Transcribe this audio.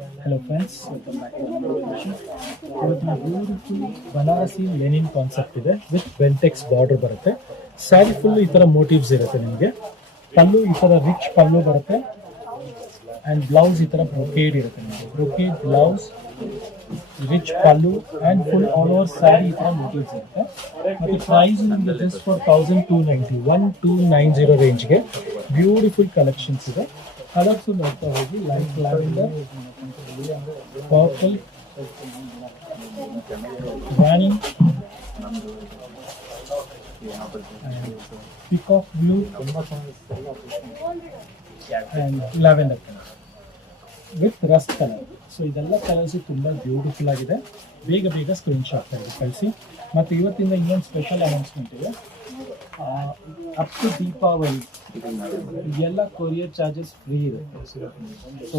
Hello friends, welcome back to another edition. ಇವತ್ತು beautiful Banarasi Lenin concept ಇದೆ with Bentex border ಬರುತ್ತೆ. Sari full ಈ ಥರ ಮೋಟಿವ್ಸ್ ಇರುತ್ತೆ ನಿಮಗೆ. ಪಲ್ಲು ಈ ಥರ ರಿಚ್ ಪಲ್ಲು ಬರುತ್ತೆ ಆ್ಯಂಡ್ ಬ್ಲೌಸ್ ಈ ಥರ ಬ್ರೊಕೇಡ್ ಇರುತ್ತೆ ನಿಮಗೆ. Brocade blouse, rich pallu and full all over sari ಈ ಥರ ಮೋಟಿವ್ಸ್ ಇರುತ್ತೆ. ಮತ್ತು ಪ್ರೈಸ್ ನಿಮಗೆ ಜಸ್ಟ್ ಫಾರ್ 1290 ರೇಂಜ್ಗೆ ಬ್ಯೂಟಿಫುಲ್ ಕಲೆಕ್ಷನ್ಸ್ ಇದೆ. ಕಲರ್ಸ್ ನೋಡ್ತಾ ಹೋಗಿ, light lavender, purple, Rani, peacock blue and lavender colour with Rust colour. So ಇದೆಲ್ಲ ಕಲರ್ಸು ತುಂಬ ಬ್ಯೂಟಿಫುಲ್ ಆಗಿದೆ. ಬೇಗ ಬೇಗ ಸ್ಕ್ರೀನ್ಶಾಟ್ ಕಳಿಸಿ. ಮತ್ತು ಇವತ್ತಿಂದ ಇನ್ನೊಂದು ಸ್ಪೆಷಲ್ ಅನೌನ್ಸ್ಮೆಂಟ್ ಇದೆ. ಅಪ್ ಟು ದೀಪಾವಳಿ ಎಲ್ಲ ಕೊರಿಯರ್ ಚಾರ್ಜಸ್ ಫ್ರೀ ಇರುತ್ತೆ. ಸೊ